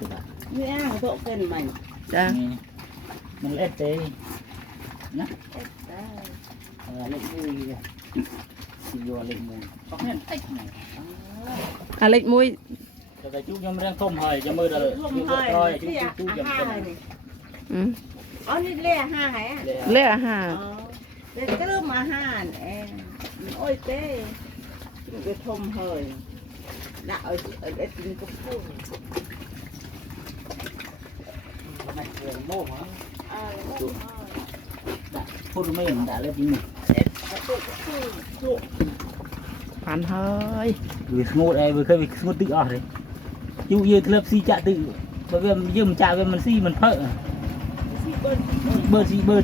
ตัวละ นี่อ่ะโตเป็นใหม่ จ้ะ มันเล็ดเต้นะ เอ็ดได้ เล็ดมือสิโยเล็ดมือก็แค่เต็กหน่อย อเล็กมุ้ย แต่จุกยังไม่ได้ท่มหอยจะมือเรา ลม จุก หอย ร้อยจุก ที่ จุกยัง ห้า เป็น นี่ อืม อ๋อนี่เล่ห้าไงอ่ะ เล่อาหาร อ๋อเล่ก็เริ่มอาหารเองโอ้ยเต้มันก็ทมเฮยน่ะเอาไอ้กินก็พูด ไม่เกินโม่เหรอ พูด พูดไม่เห็นด่าเลยจริง เอ็ดพูดพูด ผ่านเฮ้ย vì ngô đây vừa khơi vì ngô tự ở đấy dù như lớp xi chạ tự bởi vì giờ mình chạ về mình xi mình phở ที่เบิ้ล bơ xi bơ